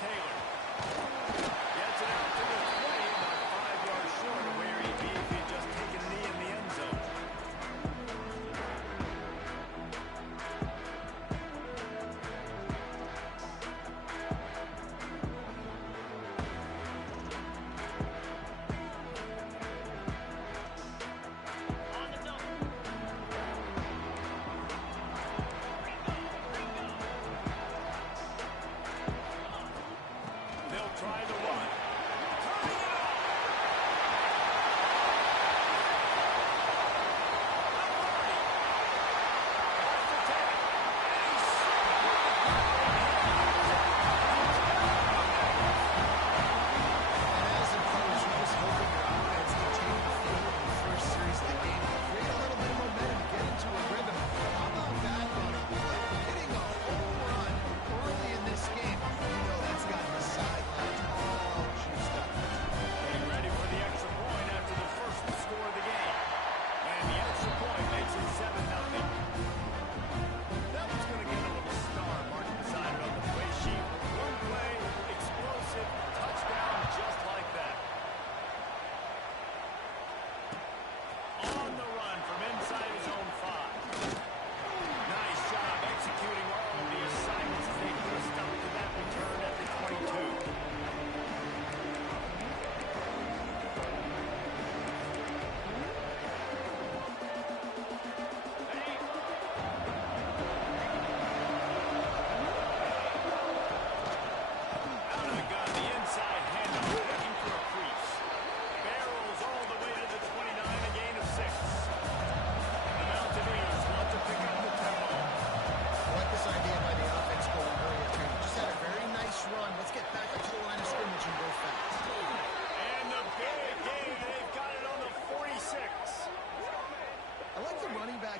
Taylor. Gets it out to the 20, about 5 yards short of where he'd be if he'd just taken a knee in the end zone. They'll try the run.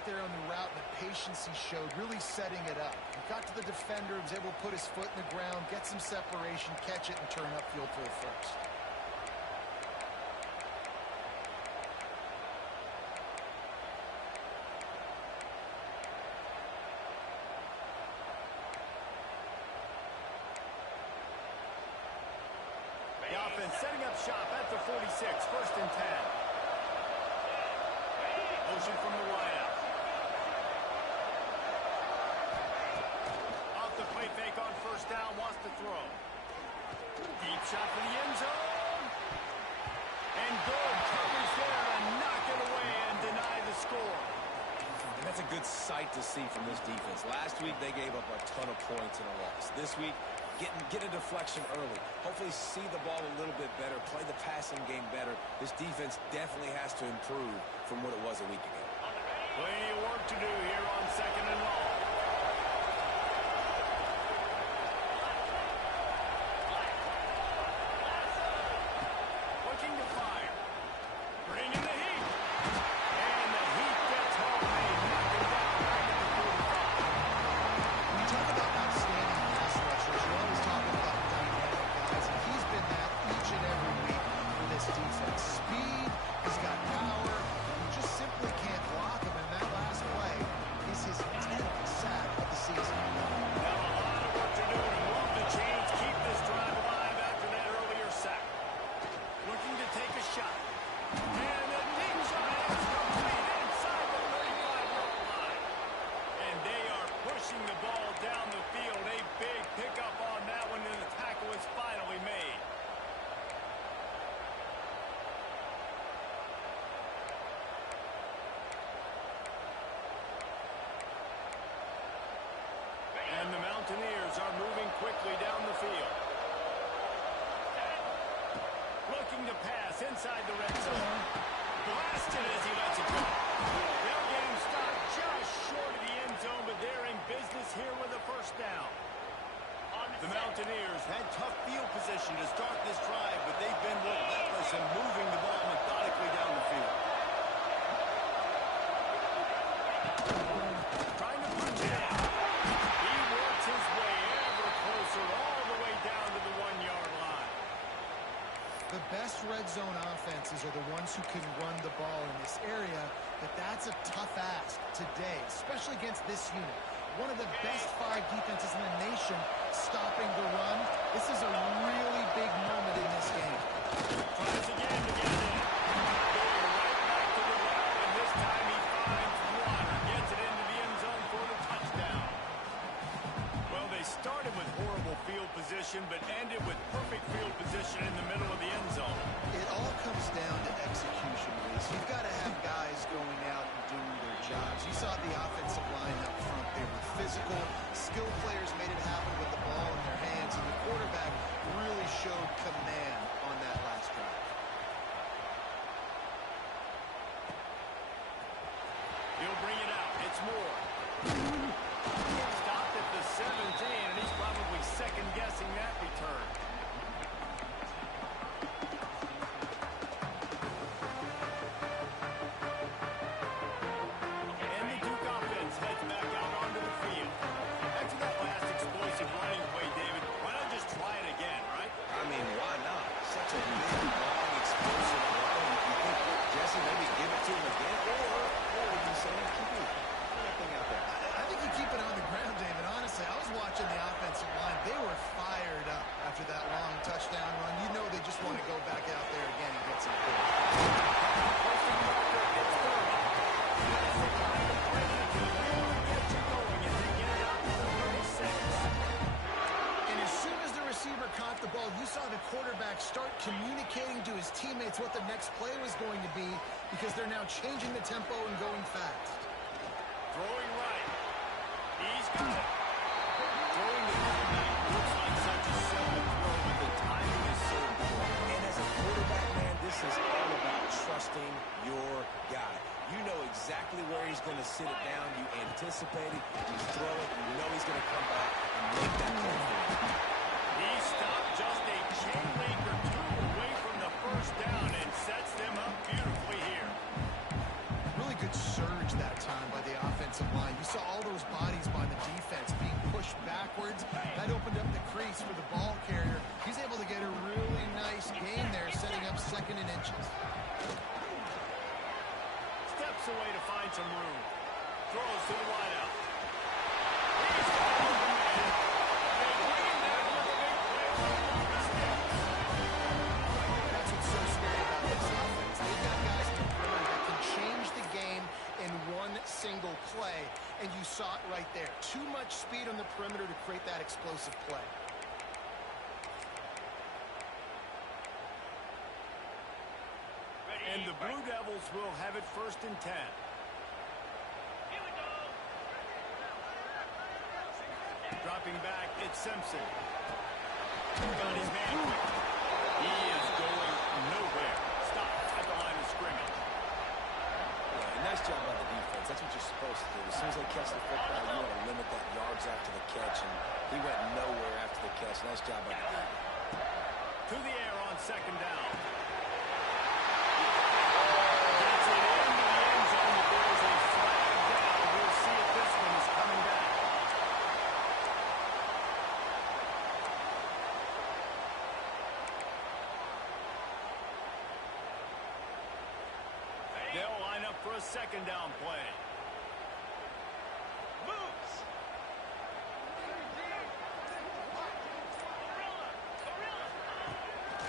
There on the route, the patience he showed, really setting it up. He got to the defender, was able to put his foot in the ground, get some separation, catch it, and turn upfield for a first. The offense setting up shop at the 46, 1st and 10. Motion from the wideout. Play fake on 1st down, wants to throw. Deep shot for the end zone. And good coverage there to knock it away and deny the score. And that's a good sight to see from this defense. Last week, they gave up a ton of points in a loss. This week, get a deflection early. Hopefully see the ball a little bit better, play the passing game better. This defense definitely has to improve from what it was a week ago. Plenty of work to do here on 2nd and long. And the Mountaineers are moving quickly down the field. Looking to pass inside the red zone. Blasted as he lets it go. Their game stopped just short of the end zone, but they're in business here with a 1st down. The Mountaineers had tough field position to start this drive, but they've been relentless in moving the ball methodically down the field. Trying to punch it out. He works his way ever closer all the way down to the 1-yard line. The best red zone offenses are the ones who can run the ball in this area, but that's a tough ask today, especially against this unit. One of the best 5 defenses in the nation stopping the run. This is a possession, but ended with perfect field position in the middle of the end zone. It all comes down to execution, Reese. You've got to have guys going out and doing their jobs. You saw the offensive line up front. They were physical. Skilled players made it happen with the ball in their hands, and the quarterback really showed command on that last drive. He'll bring it out. It's Moore. Stopped at the 17, and he's probably second-guessing that return. And the Duke offense heads back out onto the field. After that last explosive running play, David, why not just try it again, right? I mean, why not? Such a big, long, explosive run. You think, Jesse, maybe give it to him again? Or would you say, keep it? That thing out there. I think you keep it on the ground, David. Honestly, I was watching the offensive line. They were fired up after that long touchdown run. You know they just want to go back out there again and get some points. And as soon as the receiver caught the ball, you saw the quarterback start communicating to his teammates what the next play was going to be because they're now changing the tempo and going fast. Throwing right. He's got it. Throwing the quarterback looks like such a simple throw, but the timing is so important. And as a quarterback, man, this is all about trusting your guy. You know exactly where he's going to sit it down. You anticipate it. You throw it. You know he's going to come back and make that play for you. He stopped just a chain link or two away from the first down and sets them up beautifully here. Really good surge that time by the offensive line. You saw all those bodies by the defense being pushed backwards. That opened up the crease for the ball carrier. He's able to get a really nice gain there, setting up 2nd and inches. Steps away to find some room. Throws to the wideout. He's got it, man. They bring him back with a big play right down the steps. That's what's so scary about this offense. They've got guys in the perimeter that can change the game in one single play, and you saw it right there. Too much speed on the perimeter to create that explosive play. And the Blue Devils will have it 1st and 10. Dropping back, it's Simpson. Got his man quick. He is going nowhere. Stop at the line of scrimmage. Yeah, nice job by the defense. That's what you're supposed to do. As soon as they catch the football, you want to limit that yards after the catch, and he went nowhere after the catch. Nice job by the defense. To the air on 2nd down. Gets it into the end zone, but there is a flag down. We'll see if this one is coming back. They'll line up for a 2nd down play. Moves.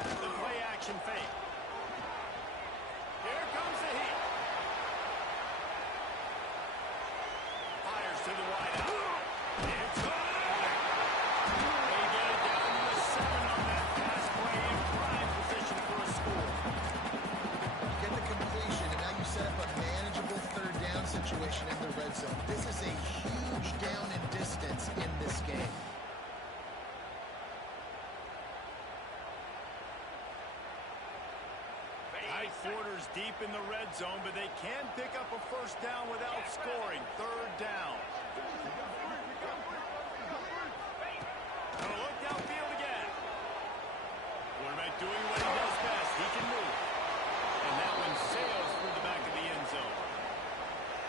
The play action fake. Here comes the heat. Fires to the wideout. It's good. They get it down to the 7 on that pass play in prime position for a score. Get the completion, and now you set up a manageable 3rd down situation in the red zone. This is a huge down in distance in this game. Tight quarters deep in the red zone, but they can pick up a 1st down without scoring. 3rd down. Gonna look downfield again. Quarterback doing what he does best. He can move. And that one sails through the back of the end zone.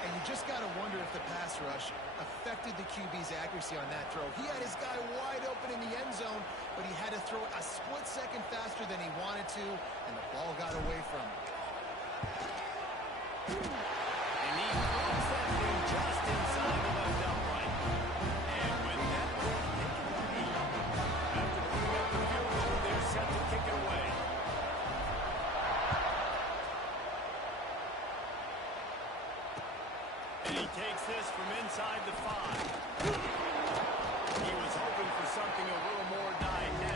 And you just got to wonder if the pass rush affected the QB's accuracy on that throw. He had his guy wide open in the end zone, but he had to throw it a split second faster than he wanted to, and the ball got away from him. And he throws that thing just inside the left upright. And when that ball taken the lead, after putting up the field goal, they're set to kick it away. And he takes this from inside the 5. He was hoping for something a little more dynamic.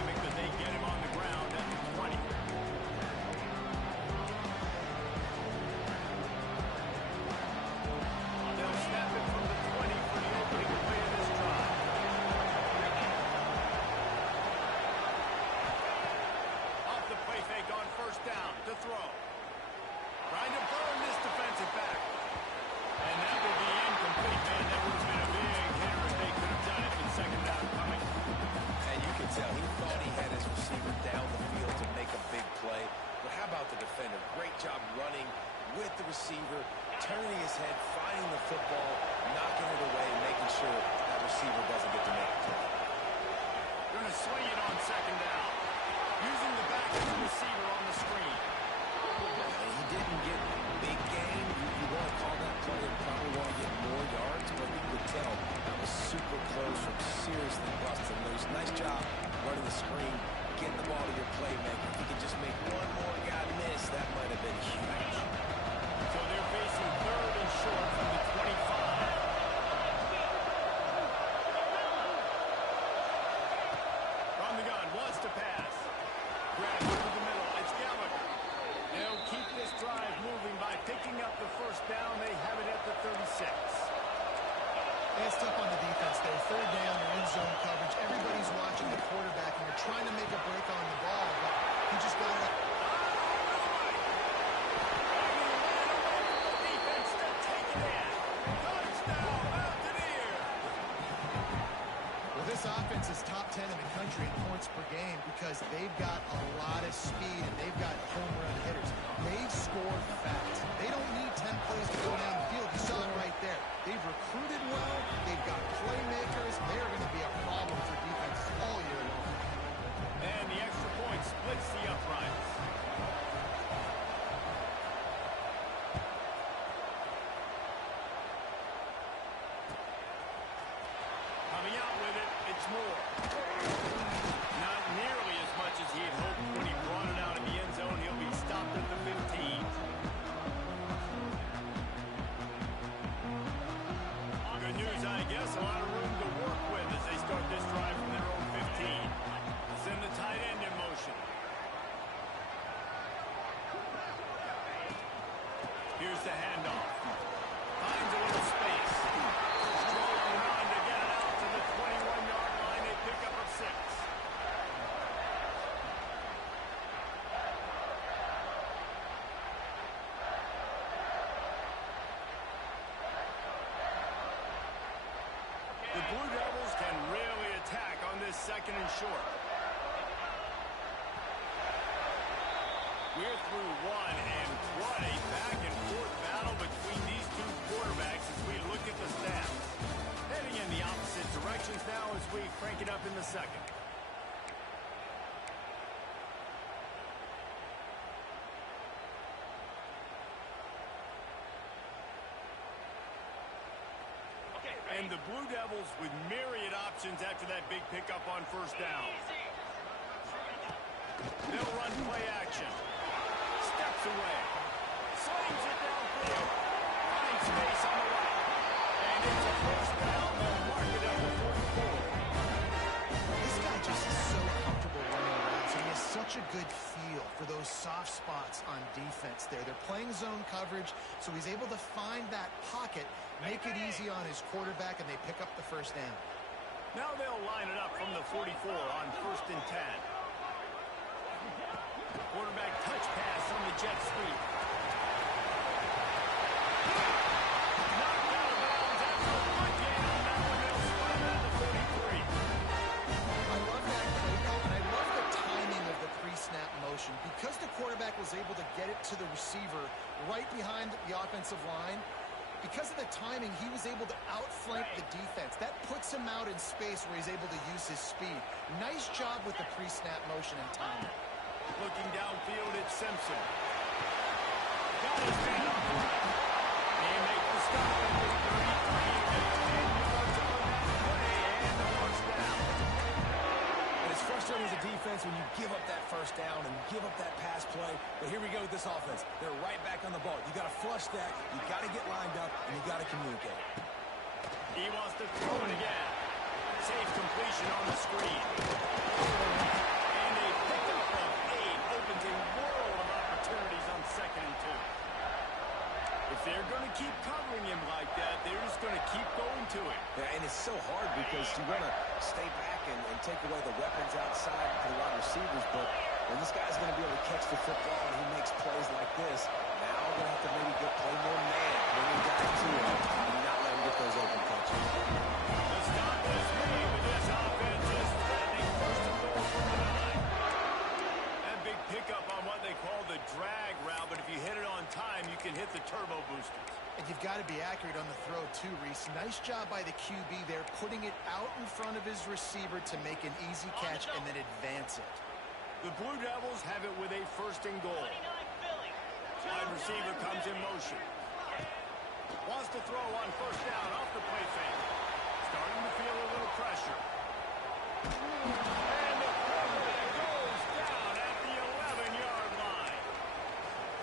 throw. Trying to burn this defensive back. And that would be incomplete, man. That would have been a big hitter if they could have done it with second down coming. And you can tell he thought he had his receiver down the field to make a big play. But how about the defender? Great job running with the receiver, turning his head, finding the football, knocking it away, making sure that receiver doesn't get to make it. Going to swing it on second down. Using the back as the receiver on the screen. He didn't get big gain. You want to call that play and probably want to get more yards, but you could tell that was super close from seriously busting loose. Nice job running the screen, getting the ball to your playmaker. If you could just make one more guy miss, that might have been huge. So they're facing third and short from the 25. From the gun, wants to pass. Grab over the middle. It's Gallagher. They'll keep this drive moving by picking up the first down. They have it at the 36. It's tough on the defense there. Third down, they're in zone coverage. Everybody's watching the quarterback, and they're trying to make a break on the ball, but he just got it up. This offense is top 10 in the country in points per game because they've got a lot of speed and they've got home run hitters. They've scored fast. They don't need 10 plays to go down the field. You saw it right there. They've recruited well. They've got playmakers. They're going to be a problem for defense all year long. And the extra point splits the uprights. Coming out with it, it's Moore. Not nearly as much as he had hoped when he brought it out in the end zone. He'll be stopped at the 15. Good news, I guess. A lot of room to work with as they start this drive from their own 15. Send the tight end in motion. Here's the handoff. Finds a little space. Strolling on to get it out to the 21-yard line. They pick up a 6. The Blue Devils can really attack on this second and short. We're through one, and what a back-and-forth battle between these two quarterbacks as we look at the stats. Heading in the opposite directions now as we crank it up in the second. And the Blue Devils with myriad options after that big pickup on first down. They'll run play action. Steps away. Slings it downfield. Finds space on the right. And it's a first down. They'll mark it up at 44. This guy just is so comfortable running around. So he has such a good feel for those soft spots on defense there. They're playing zone coverage, so he's able to find that pocket, make it easy on his quarterback, and they pick up the first down. Now they'll line it up from the 44 on first and 10. Quarterback touch pass on the jet sweep. Knocked out of bounds after a good gain on that one. They'll slide it at the 43. I love that play call, and I love the timing of the pre-snap motion. Because the quarterback was able to get it to the receiver right behind the offensive line, because of the timing, he was able to outflank the defense. That puts him out in space where he's able to use his speed. Nice job with the pre-snap motion and timing. Looking downfield, it's Simpson. Got his man up right. They make the stop at the 33. 10 yards on that play, and the first down. And it's frustrating as a defense when you give up that first down and give up that pass play. But here we go with this offense. They're right back on the ball. You got to flush that. You got to get lined up, and you got to communicate. He wants to throw it again. Safe completion on the screen. And a pickup of 8 opens a world of opportunities on second and 2. If they're going to keep covering him like that, they're just going to keep going to him. Yeah, and it's so hard because you want to stay back and take away the weapons outside to the wide receivers, but when When this guy's going to be able to catch the football and he makes plays like this, now we're going to have to maybe play more man, bring him back to him, and not let him get those open catches. The stop is made with this offense is threatening first and goal from the 9. That big pickup on what they call the drag route, but if you hit it on time, you can hit the turbo boosters. And you've got to be accurate on the throw, too, Reese. Nice job by the QB there, putting it out in front of his receiver to make an easy catch and then advance it. The Blue Devils have it with a first and goal. Wide receiver comes in motion. Wants to throw on first down off the play fake. Starting to feel a little pressure. And the quarterback goes down at the 11-yard line.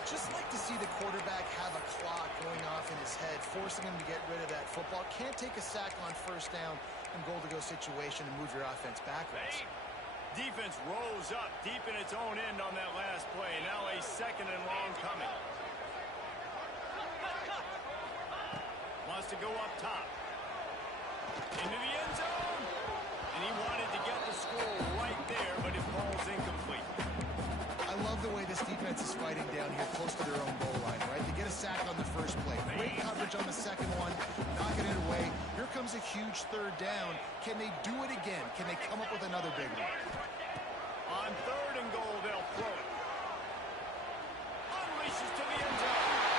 Just like to see the quarterback have a clock going off in his head, forcing him to get rid of that football. Can't take a sack on first down and goal-to-go situation and move your offense backwards. Defense rose up deep in its own end on that last play. Now a second and long coming. Wants to go up top. Into the end zone. And he wanted to get the score right there, but it falls incomplete. I love the way this defense is fighting down here close to their own goal line, right? They get a sack on the first play. Great coverage on the second one, knocking it away. Here comes a huge third down. Can they do it again? Can they come up with another big one? On third and goal, they'll throw it. Unleashes to the end zone.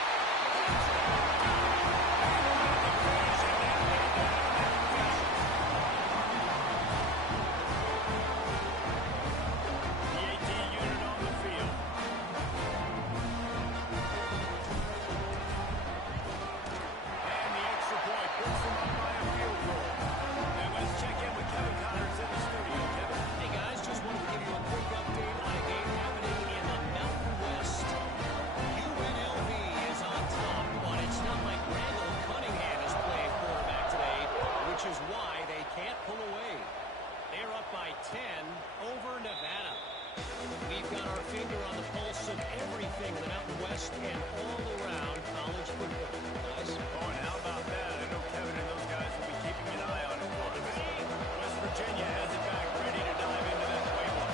Virginia has it back, ready to dive into that playbook.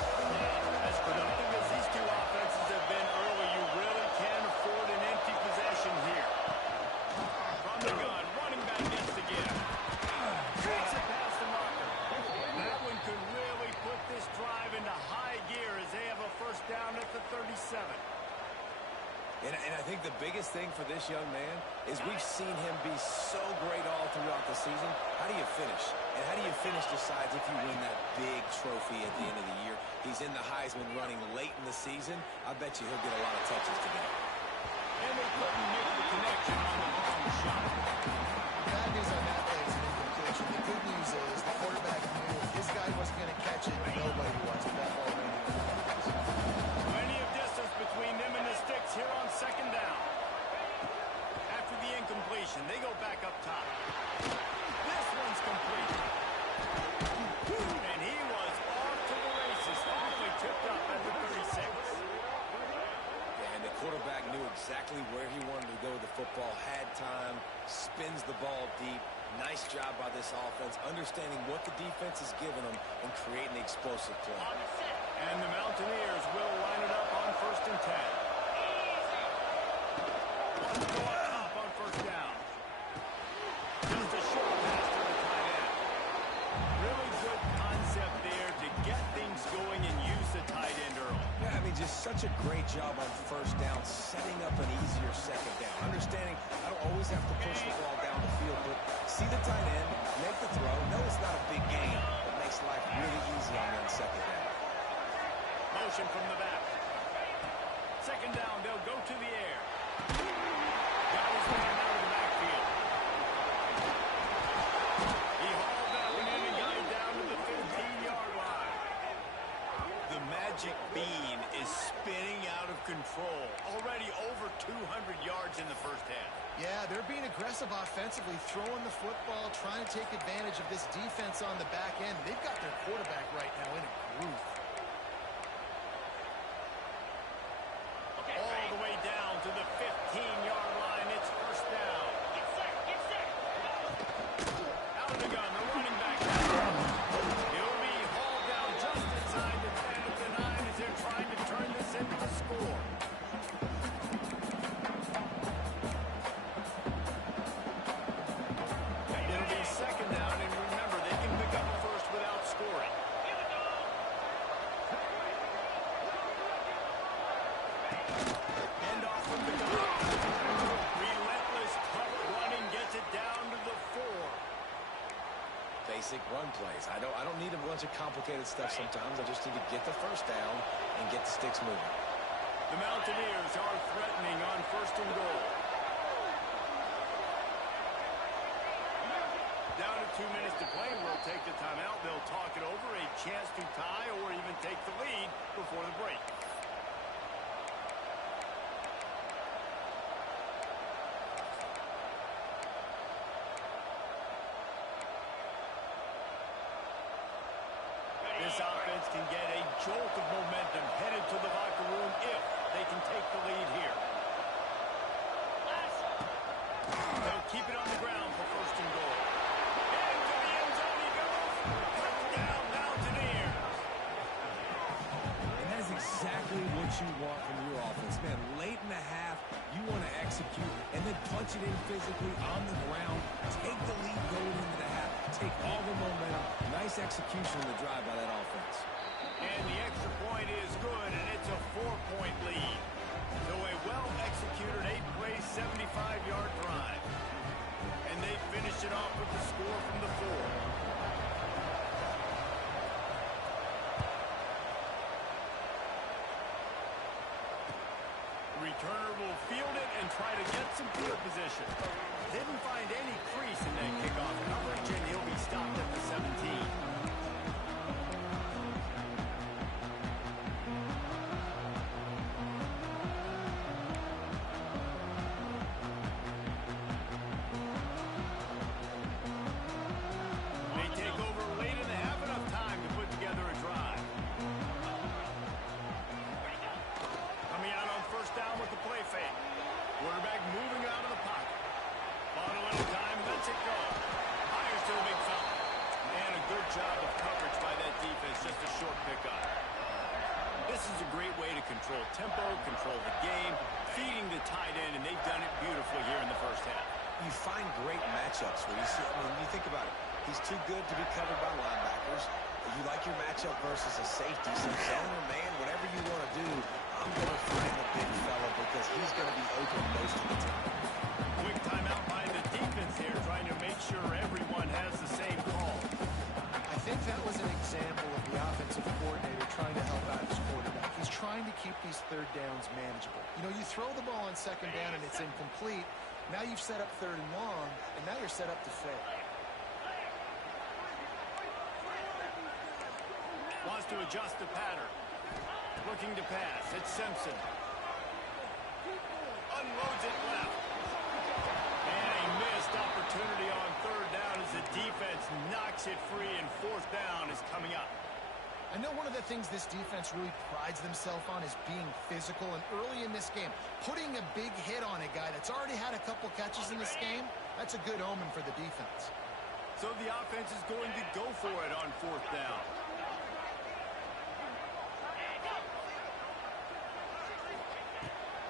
As productive as these two offenses have been early, you really can afford an empty possession here. From the gun, running back gets the give. Takes it past the marker. That one could really put this drive into high gear as they have a first down at the 37. And I think the biggest thing for this young man is we've seen him be so great all throughout the season. How do you finish? And how do you finish decides if you win that big trophy at the end of the year. He's in the Heisman running late in the season. I bet you he'll get a lot of touches today. And they couldn't make the connection on the long shot. The bad news on that play is an incompletion. The good news is the quarterback knew if this guy wasn't going to catch it, nobody was. But that ball went in. Plenty of distance between them and the sticks here on second down. After the incompletion, they go back up top. This one's complete. And he was off to the races, finally tipped up at the 36. And the quarterback knew exactly where he wanted to go with the football, had time, spins the ball deep. Nice job by this offense, understanding what the defense is giving them and creating the explosive play. And the Mountaineers will line it up on first and 10. Wants to go up top on first down. Just a short pass to the tight end. Really good concept there to get things going and use the tight end early. Yeah, I mean, just such a great job on first down, setting up an easier second down. Understanding I don't always have to push the ball down the field, but see the tight end, make the throw. No, it's not a big game, but makes life really easy on that second down. Motion from the back. Second down, they'll go to the air. Got his man out of the backfield. He hauled that one in and got it down to the 15-yard line. The magic bean is spinning out of control. Already over 200 yards in the first half. Yeah, they're being aggressive offensively, throwing the football, trying to take advantage of this defense on the back end. They've got their quarterback right now in a groove. All the way down to the 15-yard line. It's first down. Get set. Out of the gun, the running back. He'll be hauled down just inside the 10 at the 9 as they're trying to turn basic run plays. I don't need a bunch of complicated stuff sometimes. I just need to get the first down and get the sticks moving. The Mountaineers are threatening on 1st and goal. Down to 2 minutes to play. We'll take the timeout. They'll talk it over. A chance to tie or even take the lead before the break. This offense can get a jolt of momentum headed to the locker room if they can take the lead here. They'll keep it on the ground for 1st and goal. Into the end zone he goes. Touchdown, Mountaineers. And that is exactly what you want from your offense, man. Late in the half, you want to execute and then punch it in physically on the ground. Take the lead going into the half. Take all the momentum. Nice execution in the drive by that offense. And the extra point is good, and it's a 4-point lead. So a well-executed 8-play, 75-yard drive. And they finish it off with the score from the 4. Returner will field it and try to get some field position. Didn't find any crease in that kickoff coverage, and he'll be stopped at the 17. They take over late in the half, enough time to put together a drive. Coming out on 1st down with the play fake. Quarterback moving out of the pocket. Bottle at a time, lets it go. Hires to the big foul. And a good job of coverage by that defense, just a short pickup. This is a great way to control tempo, control the game, feeding the tight end, and they've done it beautifully here in the 1st half. You find great matchups where you see, I mean, you think about it. He's too good to be covered by linebackers. You like your matchup versus a safety. Some zone or man, whatever you want to do, I'm going to find the big fella because he's going to be open most of the time. Quick timeout by the defense here, trying to make sure everyone has the same call. I think that was an example of the offensive coordinator trying to help out his quarterback. He's trying to keep these 3rd downs manageable. You know, you throw the ball on 2nd down and it's incomplete. Now you've set up 3rd and long, and now you're set up to fail. Wants to adjust the pattern. Looking to pass. It's Simpson. Unloads it left. And a missed opportunity on 3rd down as the defense knocks it free, and 4th down is coming up. I know one of the things this defense really prides themselves on is being physical, and early in this game, putting a big hit on a guy that's already had a couple catches in this game, that's a good omen for the defense. So the offense is going to go for it on 4th down.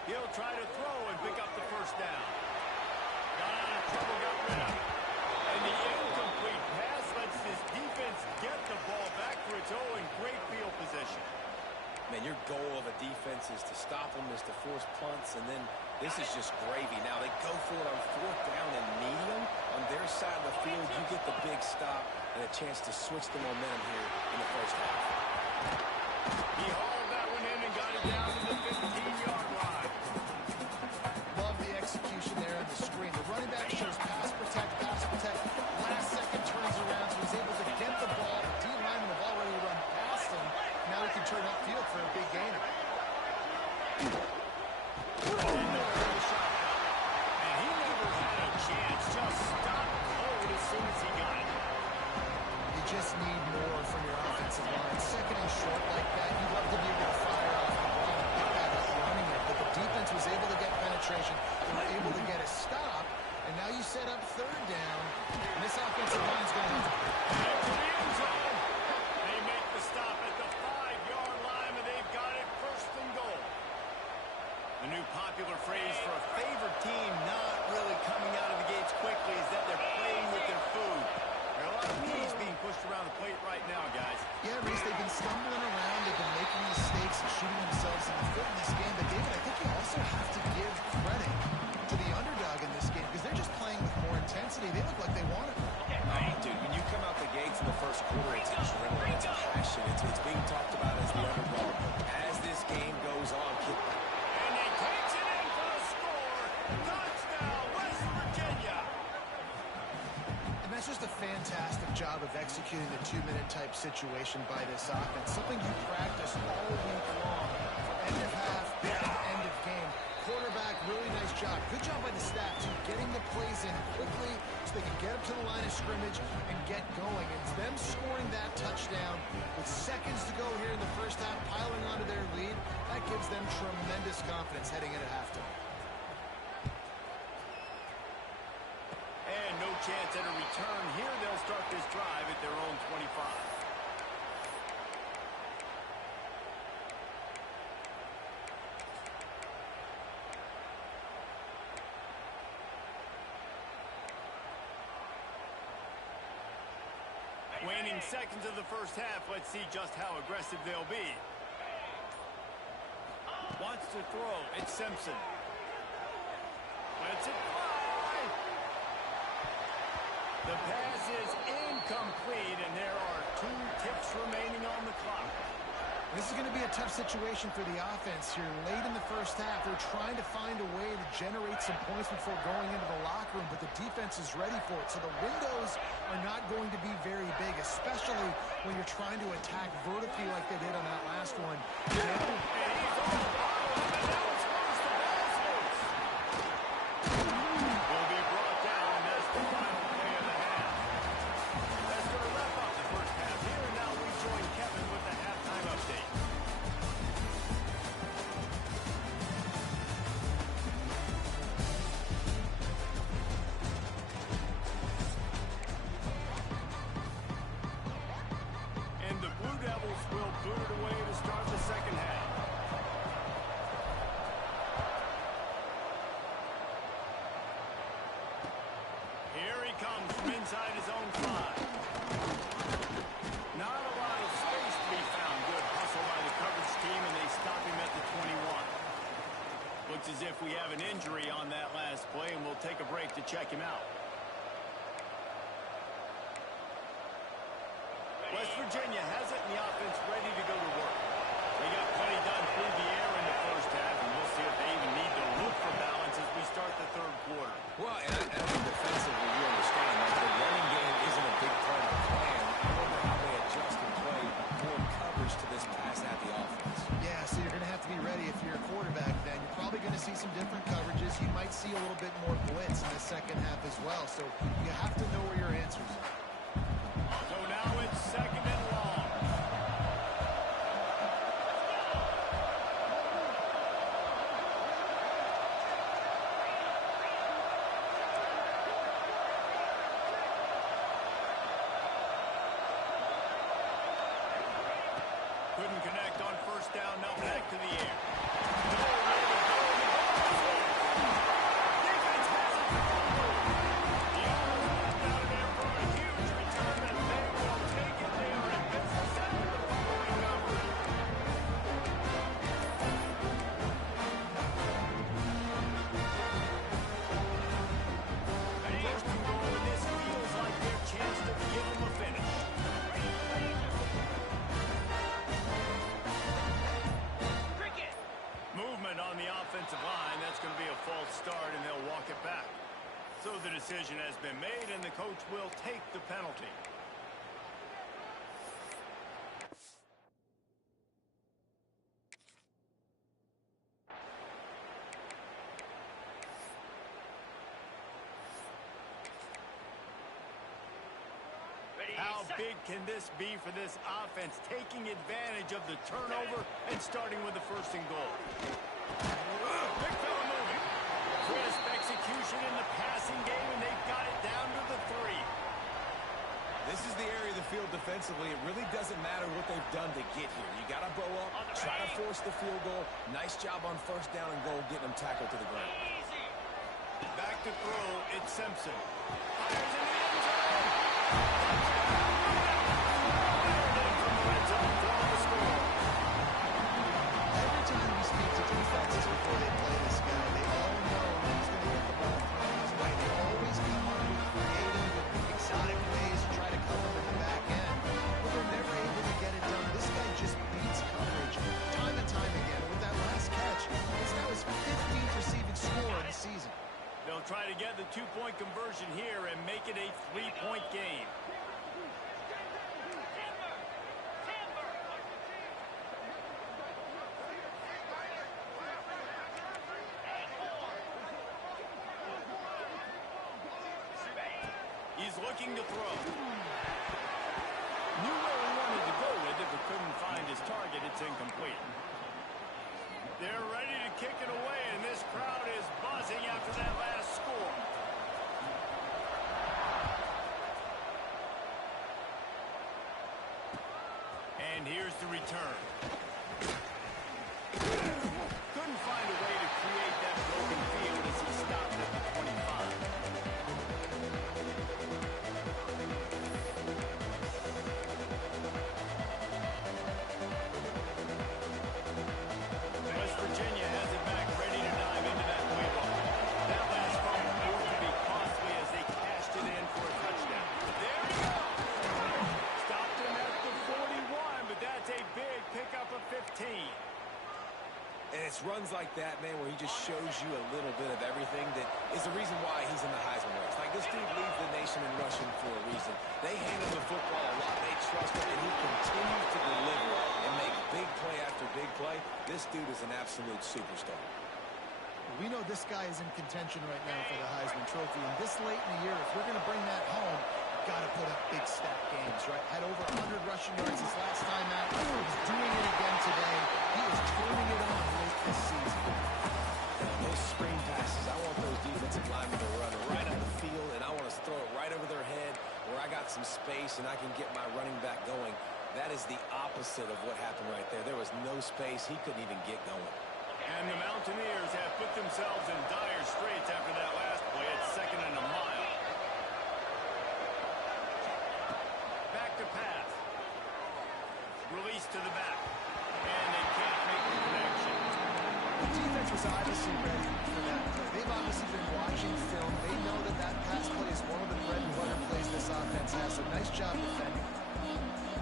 He'll try to throw and pick up the 1st down. Got out of trouble, got rid of it. And the incomplete pass lets this defense get the ball back for its own. Great field position. Man, your goal of a defense is to stop them, is to force punts, and then this is just gravy. Now they go for it on 4th down and medium. On their side of the field, you get the big stop and a chance to switch the momentum here in the 1st half. He hauled that one in and got it down to the 15-yard line. Love the execution there on the screen. The running back shows pass protect, pass protect. Last second turns around, so he's able to get the ball. The D lineman have already run past him. Now he can turn upfield for a big gainer. And he never had a chance. Just stopped cold as soon as he got it. You just need more from your offensive line. 2nd and short like that, you'd love to be able to fire off the ball and get that up running it. But the defense was able to get penetration. They were able to get a stop. And now you set up 3rd down. And this offensive line is going to Back to the end zone. They make the stop at the 5-yard line, and they've got it 1st and goal. The new popular phrase for a favored team not really coming out of the gates quickly is that they're playing with their food. There are a lot of peas being pushed around the plate right now, guys. Yeah, Reese, they've been stumbling around. They've been making executing the 2-minute type situation by this offense. Something you practice all week long for end of half and end of game. Quarterback, really nice job. Good job by the staff, too, getting the plays in quickly so they can get up to the line of scrimmage and get going. And it's them scoring that touchdown with seconds to go here in the first half, piling onto their lead. That gives them tremendous confidence heading into halftime. And no chance at a return here. They'll start this drive at their own 25. Waning seconds of the first half. Let's see just how aggressive they'll be. Wants to throw. It's Simpson. Lets it fly. The pass is incomplete, and there are 2 ticks remaining on the clock. This is going to be a tough situation for the offense here. Late in the first half, they're trying to find a way to generate some points before going into the locker room, but the defense is ready for it. So the windows are not going to be very big, especially when you're trying to attack vertically like they did on that last one. And he's on the bottom, and now it's loose. The ball's loose. Will be brought down, and that's the final play of the half. That's going to wrap up the first half here, and now we join Kevin with the halftime update. And the Blue Devils will boot it away to start the second half. Here he comes from inside his own 5. Not a lot of space to be found. Good hustle by the coverage team, and they stop him at the 21. Looks as if we have an injury on that last play, and we'll take a break to check him out. West Virginia has it, and the offense ready to go to work. They got plenty done through the air in the first half, and we'll see if they even need to look for balance as we start the third quarter. Well, and I think defensively you understand that the running game isn't a big part of the plan. I wonder how they adjust and play more coverage to this pass at the offense. Yeah, so you're going to have to be ready if you're a quarterback then. You're probably going to see some different coverages. You might see a little bit more blitz in the second half as well. So you have to know where your answers are. So now it's second and long. Couldn't connect on first down. Now back to the air. Defense has it. The Owls left out of there for a huge return, and they will take it. They are in business after the following number. First and goal, and this feels like their chance to give them a finish. Movement on the offensive line. That's going to be a false start, and they'll walk it back. So the decision has been made, and the coach will take the penalty. How big can this be for this offense, taking advantage of the turnover and starting with the first and goal? Big fella moving. Crisp execution in the passing game, and they've got it down to the 3. This is the area of the field defensively. It really doesn't matter what they've done to get here. You got to bow up, try to force the field goal. Nice job on first down and goal, getting them tackled to the ground. Back to throw, it's Simpson. Fires in the end zone. From the red zone, throwing the score. Every time we speak to defenses before they play this guy, they all know he's going to get the ball thrown his way. They always come up with creative, exotic ways to try to cover him in the back end, but they're never able to get it done. This guy just beats coverage time and time again. With that last catch, it's now his 15th receiving score of the season. They'll try to get the 2-point conversion here and make it a 3-point game. looking to throw. Knew where he wanted to go with it, but couldn't find his target. It's incomplete. They're ready to kick it away, and this crowd is buzzing after that last score. And here's the return. Couldn't find a way to create that broken field as he stopped at the 25. West Virginia has it back, ready to dive into that playbook. That last fumble proved to be costly as they cashed it in for a touchdown. There he goes! Stopped him at the 41, but that's a big pickup of 15. And it's runs like that, man, where he just shows you a little bit of everything that is the reason why he's in the Heisman race. Like, this dude leads the nation in rushing for a reason. They hand him the football a lot. They trust him, and he continues to deliver and make big play after big play. This dude is an absolute superstar. We know this guy is in contention right now for the Heisman Trophy, and this late in the year, if we're going to bring that home, got to put up big stat games, right? Had over 100 rushing yards his last time out. He's doing it again today. He is turning it on late this season. Those screen passes, I want those defensive linemen to run right up the field, and I want to throw it right over their head where I got some space and I can get my running back going. That is the opposite of what happened right there. There was no space. He couldn't even get going. And the Mountaineers have put themselves in dire straits after that last play. It's 2nd and a mile. Back to pass. Release to the back. And they can't make the connection. The defense was obviously ready for that play. They've obviously been watching film. They know that that pass play is one of the bread and butter plays this offense has. So nice job defending.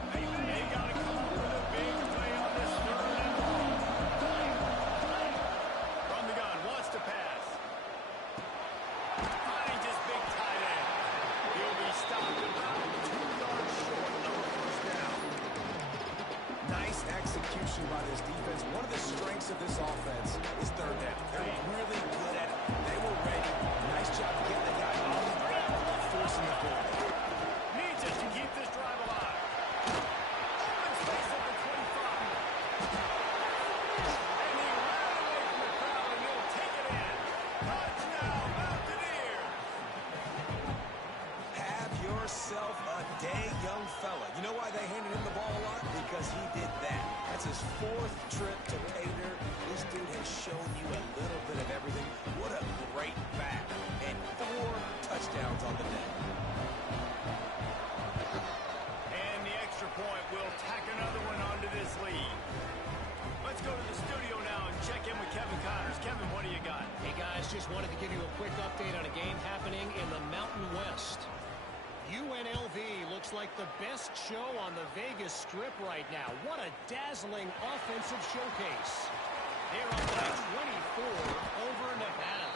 They got to come up with a big play on this 3rd and long. From the gun, wants to pass. Finds his big tight end. He'll be stopped about 2 yards short of a first down. Nice execution by this defense. One of the strengths of this offense is 3rd down. They're really good at it. They were ready. Nice job getting the guy off the ground, forcing the ball. Needs it to keep this drive alive. Open space at the 25. And he ran away from the crowd, and he'll take it in. Touchdown, Mountaineers. Have yourself a day, young fella. You know why they handed him the ball a lot? Because he did that. That's his 4th trip to pay dirt. This dude has shown you a little bit of everything. What a great back. And 4 touchdowns on the day. And the extra point will tack another one onto this lead. Let's go to the studio now and check in with Kevin Connors. Kevin, what do you got? Hey guys, just wanted to give you a quick update on a game happening in the Mountain West. UNLV looks like the best show on the Vegas Strip right now. What a dazzling offensive showcase. They're up by 24 over Nevada.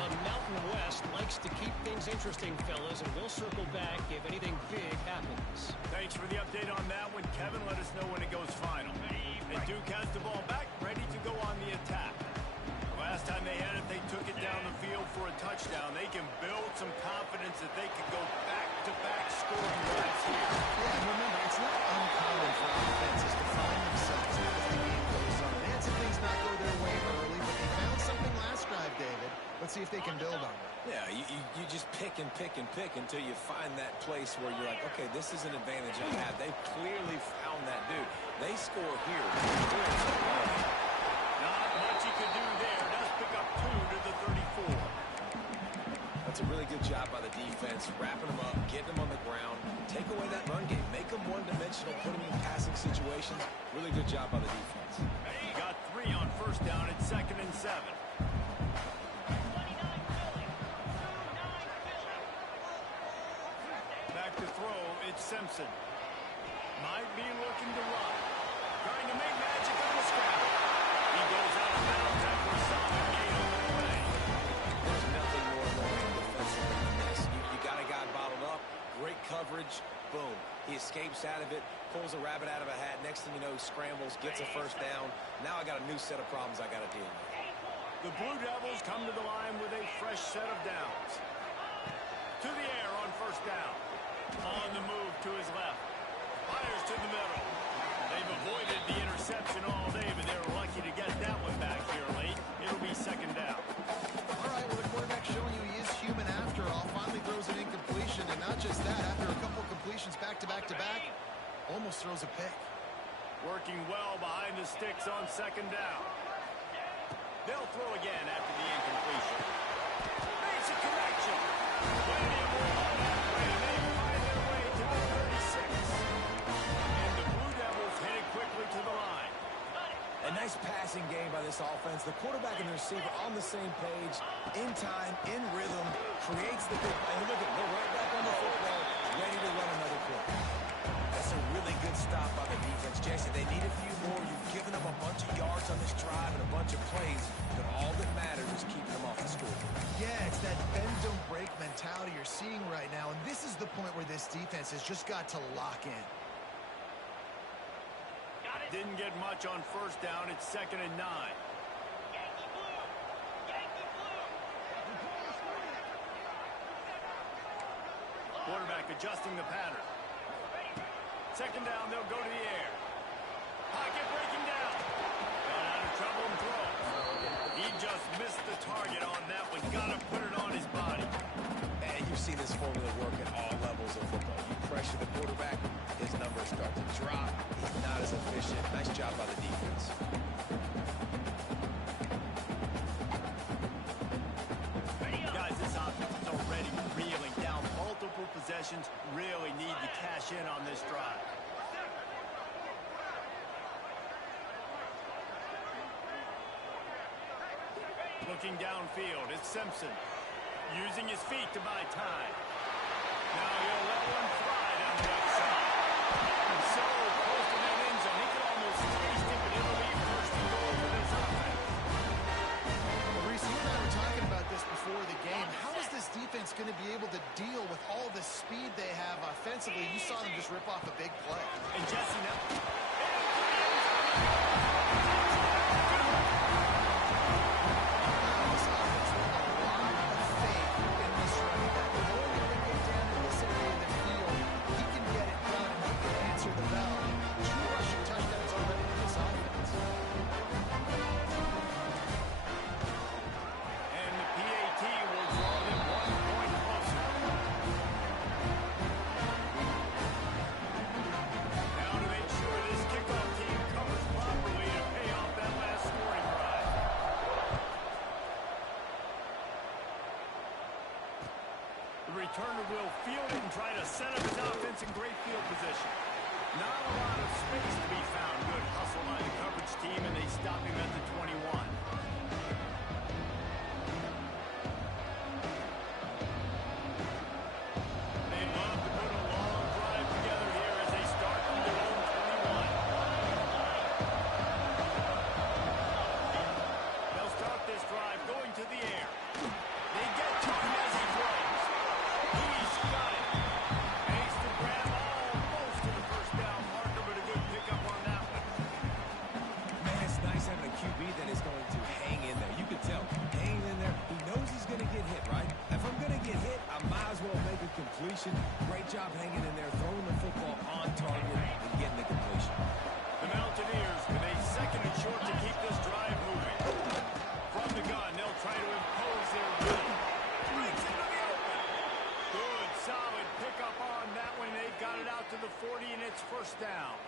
The Mountain West likes to keep things interesting, fellas, and we'll circle back if anything big happens. Thanks for the update on that one, Kevin. Let us know when it goes final. And Duke has the ball back, ready to go on the attack. Last time they had it, they took it down the field for a touchdown. They can build some confidence that they can go back-to-back scoring drives here. Yeah, and remember, it's not uncommon for offenses to find themselves as the game goes on. They had some things not go their way early, but they found something last drive, David. Let's see if they can build on it. Yeah, you just pick and pick and pick until you find that place where you're like, okay, this is an advantage I have. They clearly found that dude. They score here. Not much he could do there. Does pick up 2 to the 34. That's a really good job by the defense, wrapping them up, getting them on the ground, take away that run game, make them one-dimensional, put them in passing situations. Really good job by the defense. He got 3 on first down. It's 2nd and 7. Back to throw. It's Simpson. Might be looking to run. Trying to make magic on the scramble. He goes out of bounds after a solid gain on the play. There's nothing more annoying defensively than this. You got a guy bottled up, great coverage, boom. He escapes out of it, pulls a rabbit out of a hat. Next thing you know, scrambles, gets a first down. Now I got a new set of problems I got to deal with. The Blue Devils come to the line with a fresh set of downs. to the air on first down. On the move to his left. Fires to the middle. They've avoided the interception all day, but they were lucky to get that one back here late. It'll be second down. All right, well, the quarterback showing you he is human after all. Finally throws an incompletion, and not just that, after a couple completions back-to-back-to-back, almost throws a pick. Working well behind the sticks on second down. They'll throw again after the incompletion. Basic connection. Plenty of room on that play. They find their way to the 36. And the Blue Devils headed quickly to the line. A nice passing game by this offense. The quarterback and the receiver on the same page, in time, in rhythm, creates the big play. Look at they're right back on the football, ready to run another play. That's a really good stop by the defense. Jason, they need a few more. You've given them a bunch of yards on this drive and a bunch of plays, but all that matters is keeping them off the score. Yeah, it's that bend, don't break mentality you're seeing right now, and this is the point where this defense has just got to lock in. Didn't get much on first down. It's 2nd and 9. Quarterback adjusting the pattern. 2nd down, they'll go to the air. Pocket breaking down. Got out of trouble and throw. He just missed the target on that one. Got to put it on his body. And you've seen this formula work at all levels of football. You pressure the quarterback, his numbers start to drop. He's not as efficient. Nice job by the defense. Guys, this offense is already reeling down. Multiple possessions, really need to cash in on this drive. Looking downfield, it's Simpson. Using his feet to buy time. Now he'll let one fly down the left side. So close to that end zone, he could almost taste it, but it'll be first and goal for this offense. Well, Reese, you and I were talking about this before the game. How is this defense going to be able to deal with all the speed they have offensively? You saw them just rip off a big play. And Jesse now. This offense with a lot of faith in this running back. The more he can get down in this area of the field, he can get it done and he can answer the bell. 2 rushing touchdowns already for this offense. And the PAT will draw them 1 point closer. Now to make sure this kickoff team covers properly to pay off that last scoring drive. The returner will field it and try to set up his offense in great field position. Not a lot of space to be found. Good hustle by the coverage team, and they stop him at the 21. They love to put a long drive together here as they start from their own 21. They'll start this drive going to the air. They get to him as he throws. He's got it. Makes the grab almost to the first down marker, but a good pickup on that one. Man, it's nice having a QB that is going to hang in there. You can tell, hanging in there. He knows he's going to get hit, right? If I'm going to get hit, I might as well make a completion. Great job hanging in there, throwing the football on target and getting the completion. The Mountaineers with a 2nd and short to keep this drive moving. From the gun, they'll try to impose their will. Breaks into the open. Good, solid pickup on that one. They've got it out to the 40, and it's first down.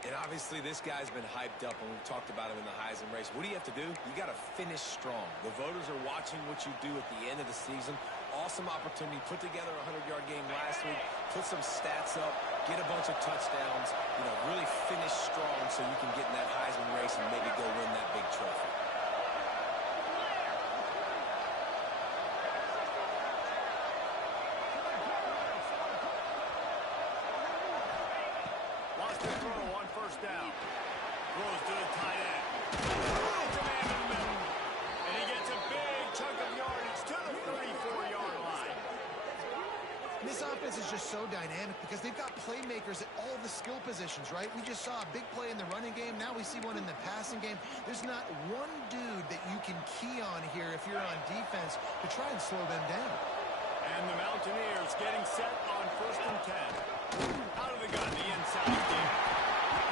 And obviously this guy's been hyped up, and we've talked about him in the Heisman race. What do you have to do? You got to finish strong. The voters are watching what you do at the end of the season. Awesome opportunity. Put together a 100-yard game last week. Put some stats up. Get a bunch of touchdowns. You know, really finish strong so you can get in that Heisman race and maybe go win that big trophy. Wants to throw on first down. Throws to the tight end. Finds a man in the middle. And he gets a big chunk of yardage to the 34-yard line. This offense is just so dynamic because they've got playmakers at all the skill positions, right? We just saw a big play in the running game. Now we see one in the passing game. There's not one dude that you can key on here if you're on defense to try and slow them down. And the Mountaineers getting set on 1st and 10. Out of the gun, the inside deep.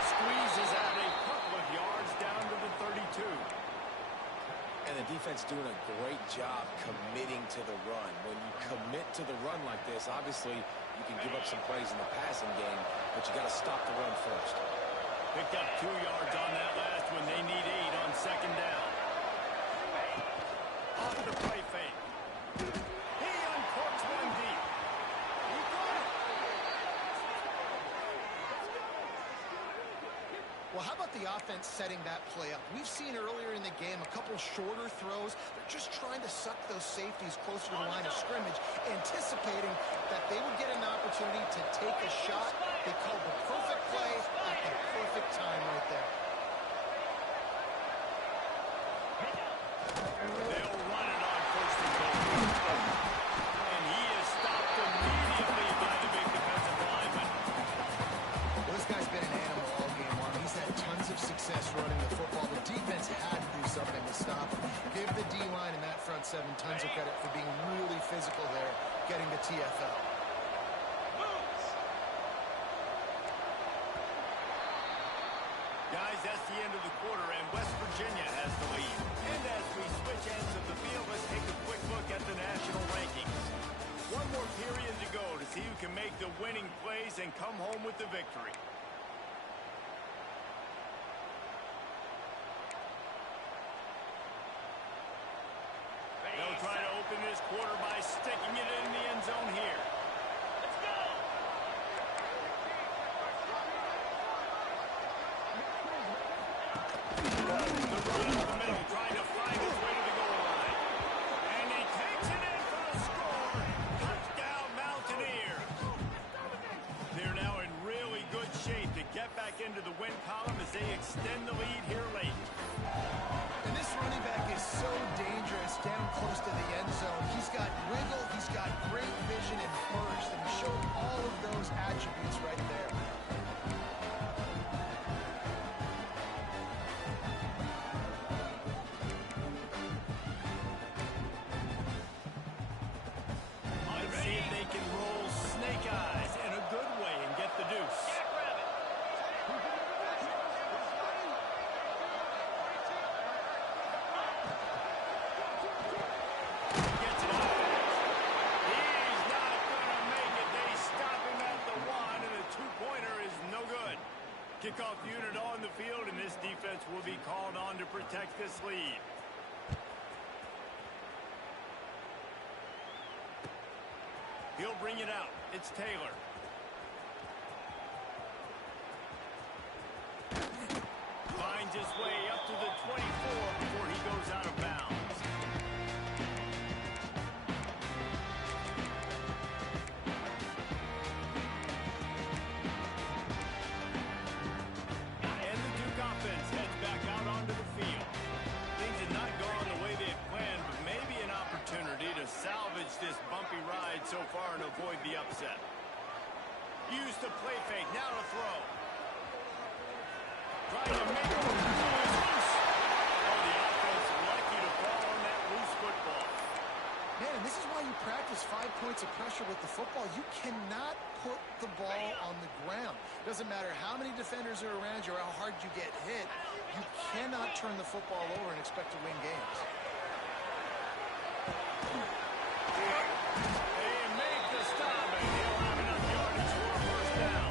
Squeezes out a couple of yards down to the 32. And the defense doing a great job committing to the run. When you commit to the run like this, obviously you can give up some plays in the passing game, but you got to stop the run first. Picked up 2 yards on that last one. They need 8 on 2nd down. Off the play fake. He uncorks one deep. He got it. Well, how about the offense setting that play up? We've seen earlier in the game a couple shorter throws. They're just trying to suck those safeties closer to the line of scrimmage, anticipating that they would get an opportunity to take a shot. They called the perfect play at the perfect time right there. They'll run it on 1st and goal. And he is stopped immediately by the big defensive lineman. Well, this guy's been an animal all game long. He's had tons of success running the football. The defense had to do something to stop him. Give the D-line and that front 7 tons of credit for being really physical there, getting the TFL. Guys, that's the end of the quarter, and West Virginia has the lead. And as we switch ends of the field, let's take a quick look at the national rankings. One more period to go to see who can make the winning plays and come home with the victory. They'll try to open this quarter by sticking it in the end zone here. Let's go! The run up the middle, trying to find his way to the goal line. And he takes it in for the score. Touchdown, Mountaineers. They're now in really good shape to get back into the win column as they extend the lead here late. And this running back is so dangerous down close to the end zone. He's got wiggle, he's got great vision and burst, and he showed all of those attributes right there. Let's see if they can roll snake eyes in a good way and get the deuce. Gets it off. He's not going to make it. They stop him at the 1, and the 2-pointer is no good. Kickoff unit on the field, and this defense will be called on to protect this lead. He'll bring it out. It's Taylor. Finds his way up to the 24 before he goes out of bounds. And the Duke offense heads back out onto the field. Things have not gone the way they had planned, but maybe an opportunity to salvage this bumpy ride so far and avoid the upset. Use the play fake, now to throw. Trying to make it loose. Oh, the offense lucky to fall on that loose football. Man, and this is why you practice 5 points of pressure with the football. You cannot put the ball on the ground. Doesn't matter how many defenders are around you or how hard you get hit. You cannot turn the football over and expect to win games. They make the stop, and he'll have enough yardage for a 1st down.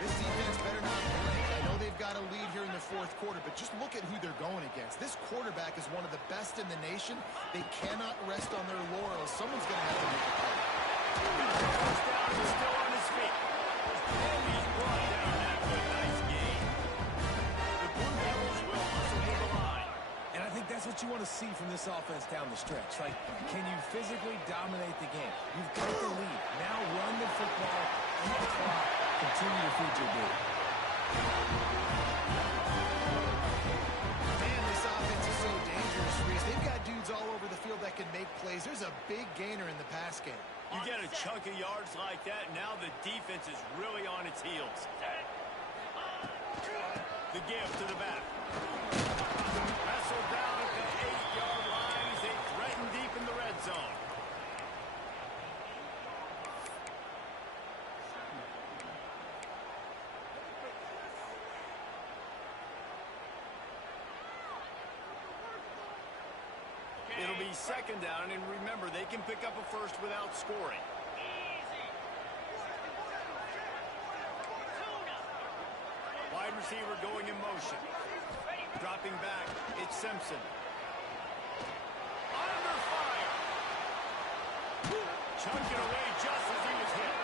This defense better not blink. I know they've got a lead here in the 4th quarter, but just look at who they're going against. This quarterback is one of the best in the nation. They cannot rest on their laurels. Someone's going to have to make a play. 1st down, he's still on his feet. And he's brought down after a nice game. The Blue Devils will hustle to the line. And I think that's what you want to see from this offense down the stretch. Like, can you physically dominate the game? You've got the lead. Now run the football, eat the clock, continue to feed your dude. Man, this offense is so dangerous, Reese. They've got dudes all over the field that can make plays. There's a big gainer in the pass game. You get a chunk of yards like that, now the defense is really on its heels. The give to the back. Wrestled down at the 8-yard line as they threaten deep in the red zone. be second down, and remember, they can pick up a first without scoring. Wide receiver going in motion. Dropping back, it's Simpson. Under fire. Chunking away just as he was hit.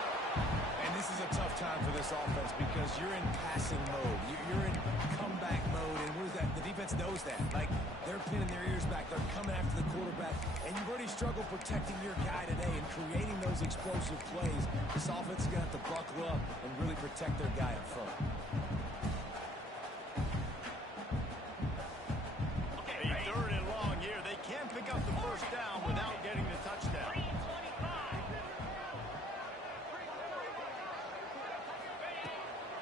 And this is a tough time for this offense because you're in passing mode. You're in comeback mode, and what is that? The defense knows that. Like, they're pinning their ears back. They're coming after the quarterback, and you've already struggled protecting your guy today and creating those explosive plays. This offense is going to have to buckle up and really protect their guy in front. Third and long here. They can pick up the first down without getting the touchdown.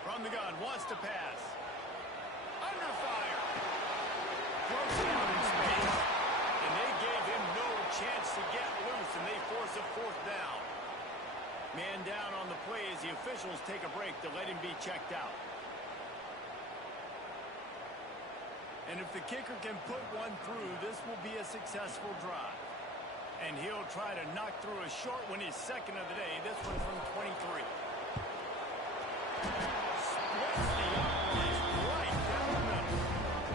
From the gun, wants to pass. Under fire. Throws it out in space. And they gave him no chance to get loose, and they force a fourth down. Man down on the play as the officials take a break to let him be checked out. And if the kicker can put one through, this will be a successful drive. And he'll try to knock through a short one, his second of the day. This one from 23. Splits the upright right down the middle.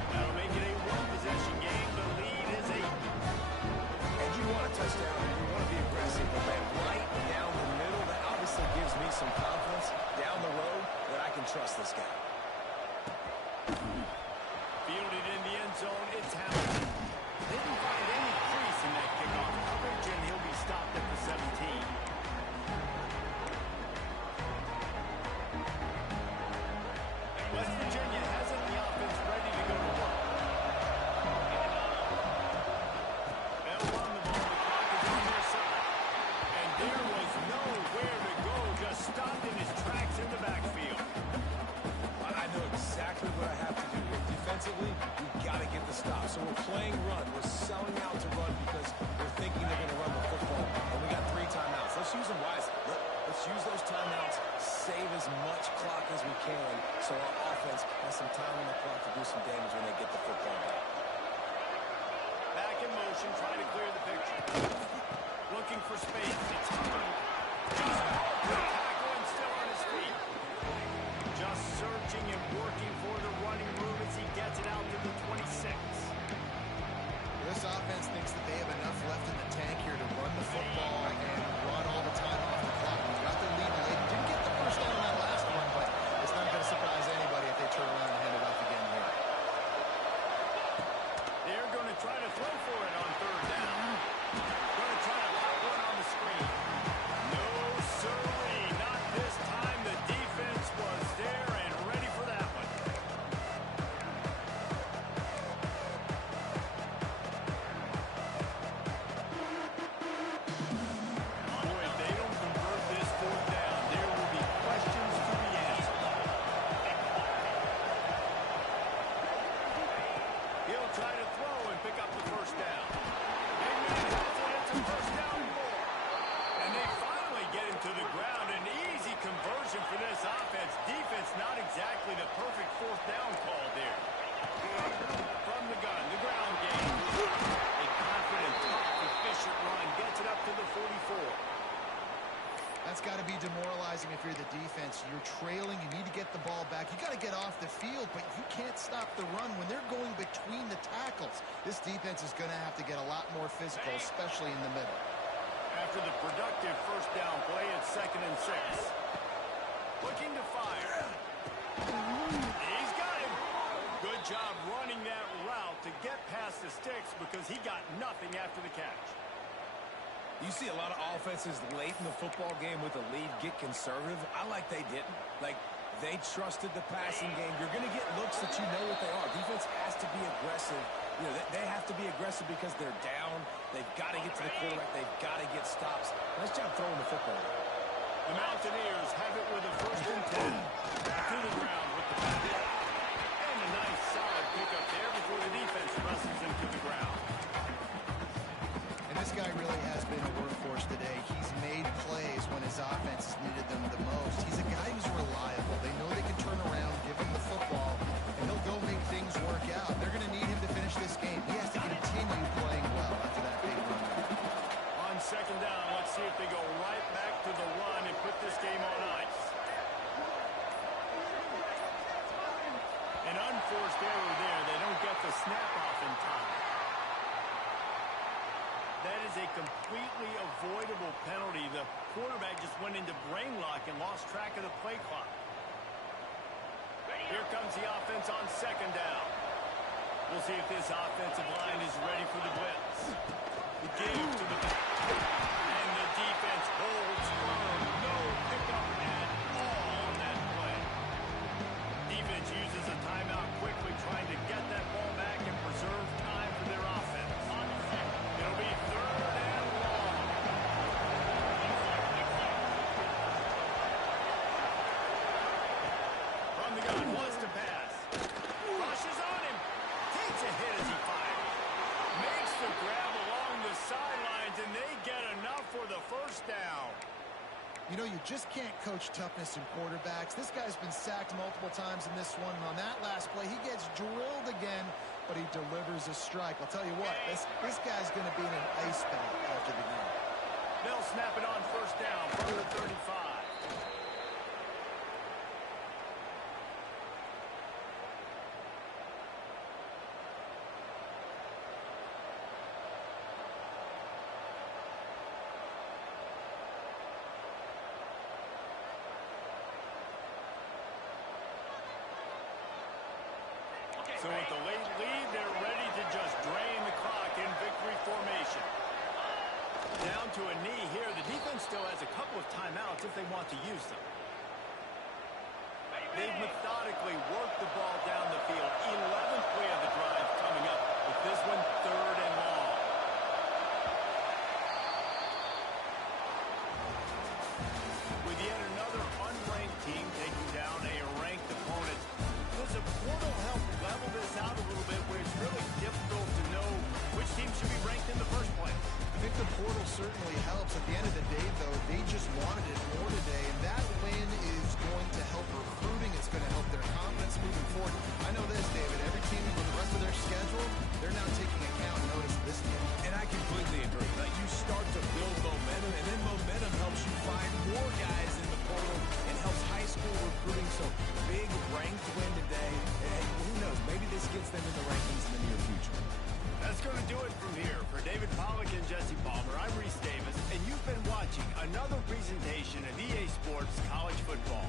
That'll make it a one-possession game. The lead is 8. And you want a touchdown, you want to be aggressive, but man, right down the middle, that obviously gives me some confidence down the road that I can trust this guy. Fielded in the end zone, it's Hamilton. Didn't find any crease in that kickoff coverage, and he'll be stopped at the 17. West Virginia hasn't the offense ready to go to work. They'll run the ball, the clock is on their side. And there was nowhere to go, just stopped in his tracks in the backfield. I know exactly what I have to do here. Defensively, we've got to get the stop. So we're playing run. We're selling out to run because we're thinking they're going to run the football. And we got 3 timeouts. Let's use them wisely. Let's use those timeouts, save as much clock as we can so our offense has some time on the clock to do some damage when they get the football back. Back in motion, trying to clear the picture. Looking for space. It's Hubbard. Tackle and still on his feet. Just searching and working for the running room as he gets it out to the 26. This offense thinks that they have enough left in the tank here to run the football and run all the time off the clock. We've got the lead late. Didn't get the first down on that last one, but it's not going to surprise anybody if they turn around and hand it off again here. They're going to try to throw for it on third down. Going to try to pop one on the screen. No, sirree. Not this time. The defense was there and ready for that one. Boy, if they don't convert this fourth down, there will be questions to be answered. He'll try to throw and pick up the first down. Big man has it. It's a first down ball. And they finally get him to the ground. An easy conversion for this offense. Defense not exactly the perfect fourth down call there. From the gun, the ground game. A confident, tough, efficient run. Gets it up to the 44. That's got to be demoralizing if you're the defense. You're trailing. You need to get the ball back. You got to get off the field, but you can't stop the run when they're going between the tackles. This defense is going to have to get a lot more physical, especially in the middle. After the productive first down play, it's 2nd and 6. Looking to fire. He's got him. Good job running that route to get past the sticks because he got nothing after the catch. You see a lot of offenses late in the football game with a lead get conservative. I like they didn't. Like, they trusted the passing game. You're going to get looks that you know what they are. Defense has to be aggressive. You know, they have to be aggressive because they're down. They've got to get to the quarterback. They've got to get stops. Nice job throwing the football. The Mountaineers have it with a 1st and 10. To the ground with the back. And a nice solid pickup there before the defense presses him to the ground. And this guy really has been a workhorse today. He's made plays when his offense has needed them the most. He's a guy who's reliable. They know they can turn around, give him the football, and he'll go make things work out. They're going to need him to finish this game. He has to continue playing well after that big forced error there. They don't get the snap off in time. That is a completely avoidable penalty. The quarterback just went into brain lock and lost track of the play clock. Here comes the offense on second down. We'll see if this offensive line is ready for the blitz. The give to the and the defense holds firm. No pickup at all on that play. Defense uses a timeout quickly, trying to get that ball back and preserve time for their offense. It'll be third and long. From the gun, wants to pass. Rushes on him. Takes a hit as he fires. Makes the grab along the sidelines, and they get enough for the first down. You know, you just can't coach toughness in quarterbacks. This guy's been sacked multiple times in this one, and on that last play, he gets drilled again, but he delivers a strike. I'll tell you what, this guy's going to be in an ice bath after the game. They'll snap it on first down from the 35. So with the late lead, they're ready to just drain the clock in victory formation. Down to a knee here. The defense still has a couple of timeouts if they want to use them. They've methodically worked the ball down the field. 11th play of the drive coming up, with this one third and long. With yet another unranked team taking down a ranked opponent, does a portal help level this out a little bit where it's really difficult to know which team should be ranked in the first place? I think the portal certainly helps. At the end of the day, though, they just wanted it more today, and that win is going to help recruiting. It's going to help their confidence moving forward. I know this, David. Every team for the rest of their schedule, they're now taking account and notice this team. And I completely agree. Like, you start to build momentum, and then momentum helps you find more guys in the portal and helps high school recruiting. So big ranked win today. And who knows, maybe this gets them in the rankings in the near future. That's going to do it from here. For David Pollack and Jesse Palmer, I'm Reese Davis, and you've been watching another presentation of EA Sports College Football.